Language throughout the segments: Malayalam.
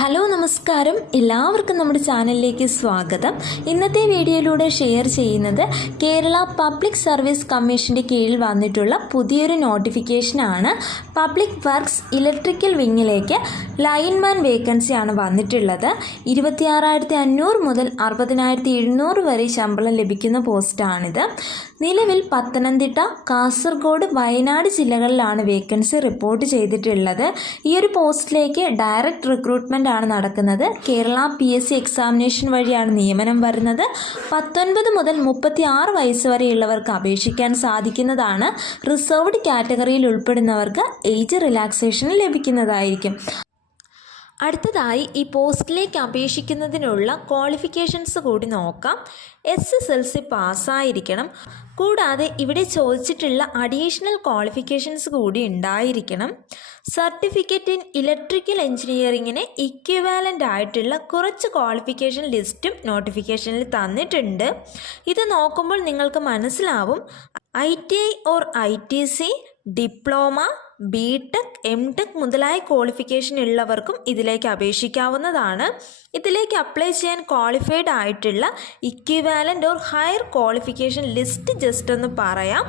ഹലോ നമസ്കാരം എല്ലാവർക്കും നമ്മുടെ ചാനലിലേക്ക് സ്വാഗതം ഇന്നത്തെ വീഡിയോയിലൂടെ ഷെയർ ചെയ്യുന്നത് കേരള പബ്ലിക് സർവീസ് കമ്മീഷൻ്റെ കീഴിൽ വന്നിട്ടുള്ള പുതിയൊരു നോട്ടിഫിക്കേഷനാണ് പബ്ലിക് വർക്ക്സ് ഇലക്ട്രിക്കൽ വിങ്ങിലേക്ക് ലൈൻമാൻ വേക്കൻസിയാണ് വന്നിട്ടുള്ളത് ഇരുപത്തിയാറായിരത്തി അഞ്ഞൂറ് മുതൽ അറുപതിനായിരത്തി എഴുന്നൂറ് വരെ ശമ്പളം ലഭിക്കുന്ന പോസ്റ്റാണിത് നിലവിൽ പത്തനംതിട്ട കാസർഗോഡ് വയനാട് ജില്ലകളിലാണ് വേക്കൻസി റിപ്പോർട്ട് ചെയ്തിട്ടുള്ളത് ഈ ഒരു പോസ്റ്റിലേക്ക് ഡയറക്റ്റ് റിക്രൂട്ട്മെൻറ്റ് ആണ് നടക്കുന്നത് Kerala P S C examination വഴിയാണ് നിയമനം വരുന്നത് പത്തൊൻപത് മുതൽ മുപ്പത്തി ആറ് വയസ്സ് വരെയുള്ളവർക്ക് അപേക്ഷിക്കാൻ സാധിക്കുന്നതാണ് റിസർവ്ഡ് കാറ്റഗറിയിൽ ഉൾപ്പെടുന്നവർക്ക് ഏജ് റിലാക്സേഷൻ ലഭിക്കുന്നതായിരിക്കും അടുത്തതായി ഈ പോസ്റ്റിലേക്ക് അപേക്ഷിക്കുന്നതിനുള്ള ക്വാളിഫിക്കേഷൻസ് കൂടി നോക്കാം എസ് എസ് എൽ സി പാസ്സായിരിക്കണം കൂടാതെ ഇവിടെ ചോദിച്ചിട്ടുള്ള അഡീഷണൽ ക്വാളിഫിക്കേഷൻസ് കൂടി ഉണ്ടായിരിക്കണം സർട്ടിഫിക്കറ്റ് ഇൻ ഇലക്ട്രിക്കൽ എഞ്ചിനീയറിങ്ങിന് ഇക്വാലൻ്റ് ആയിട്ടുള്ള കുറച്ച് ക്വാളിഫിക്കേഷൻ ലിസ്റ്റും നോട്ടിഫിക്കേഷനിൽ തന്നിട്ടുണ്ട് ഇത് നോക്കുമ്പോൾ നിങ്ങൾക്ക് മനസ്സിലാവും I T I or I T C diploma B tech M tech മുതലായ ക്വാളിഫിക്കേഷൻ ഉള്ളവർക്കും ഇതിലേക്ക് അപേക്ഷിക്കാവുന്നതാണ് ഇതിലേക്ക് അപ്ലൈ ചെയ്യാൻ ക്വാളിഫൈഡ് ആയിട്ടുള്ള equivalent or higher qualification list just ഒന്ന് പറയാം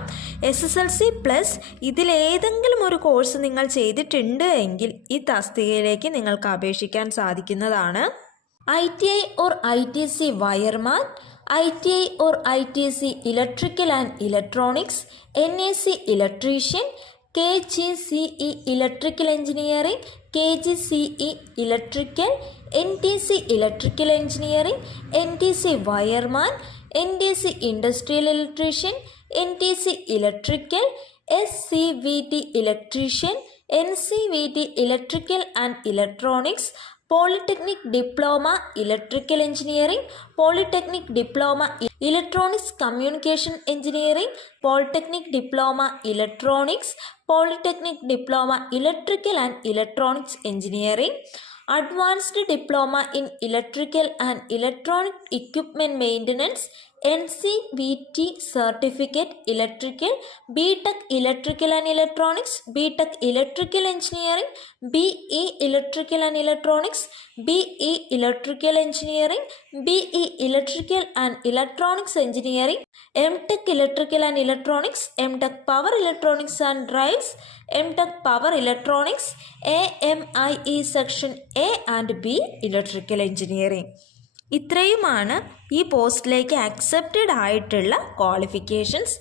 S S L C plus ഇതിലേതെങ്കിലും ഒരു കോഴ്സ് നിങ്ങൾ ചെയ്തിട്ടുണ്ട് എങ്കിൽ ഈ തസ്തികയിലേക്ക് നിങ്ങൾക്ക് അപേക്ഷിക്കാൻ സാധിക്കുന്നതാണ് I T I or I T C wireman I T I or I T C electrical and electronics N A C electrician KGCE Electrical Engineering, KGCE Electrical, NTC Electrical Engineering, NTC Wireman, NTC Industrial Electrician, NTC Electrical, SCVT Electrician, NCVT Electrical and Electronics, polytechnic diploma electrical engineering polytechnic diploma electronics communication engineering polytechnic diploma electronics polytechnic diploma electrical and electronics engineering advanced diploma in electrical and electronic equipment maintenance NCVT Certificate Electrical, B.Tech Electrical and Electronics, B.Tech Electrical Engineering, B.E. Electrical and Electronics, B.E. Electrical Engineering, B.E. Electrical and Electronics Engineering, M.Tech Electrical and Electronics, M.Tech Power Electronics and Drives, M.Tech Power Electronics, AMIE Section A and B Electrical Engineering. ഇത്രയുമാണ് ഈ പോസ്റ്റിലേക്ക് അക്സെപ്റ്റഡ് ആയിട്ടുള്ള ക്വാളിഫിക്കേഷൻസ്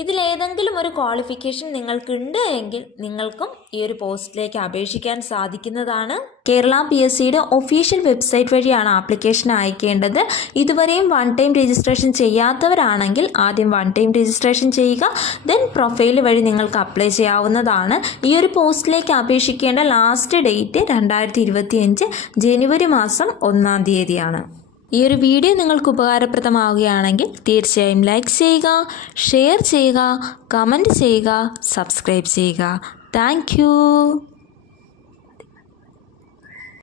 ഇതിലേതെങ്കിലും ഒരു ക്വാളിഫിക്കേഷൻ നിങ്ങൾക്കുണ്ട് എങ്കിൽ നിങ്ങൾക്കും ഈ ഒരു പോസ്റ്റിലേക്ക് അപേക്ഷിക്കാൻ സാധിക്കുന്നതാണ് കേരള പി എസ് സിയുടെ ഒഫീഷ്യൽ വെബ്സൈറ്റ് വഴിയാണ് ആപ്ലിക്കേഷൻ അയക്കേണ്ടത് ഇതുവരെയും വൺ ടൈം രജിസ്ട്രേഷൻ ചെയ്യാത്തവരാണെങ്കിൽ ആദ്യം വൺ ടൈം രജിസ്ട്രേഷൻ ചെയ്യുക ദെൻ പ്രൊഫൈൽ വഴി നിങ്ങൾക്ക് അപ്ലൈ ചെയ്യാവുന്നതാണ് ഈ ഒരു പോസ്റ്റിലേക്ക് അപേക്ഷിക്കേണ്ട ലാസ്റ്റ് ഡേറ്റ് രണ്ടായിരത്തി ജനുവരി മാസം ഒന്നാം തീയതിയാണ് ഈ ഒരു വീഡിയോ നിങ്ങൾക്ക് ഉപകാരപ്രദമാവുകയാണെങ്കിൽ തീർച്ചയായും ലൈക്ക് ചെയ്യുക ഷെയർ ചെയ്യുക കമൻറ്റ് ചെയ്യുക സബ്സ്ക്രൈബ് ചെയ്യുക താങ്ക്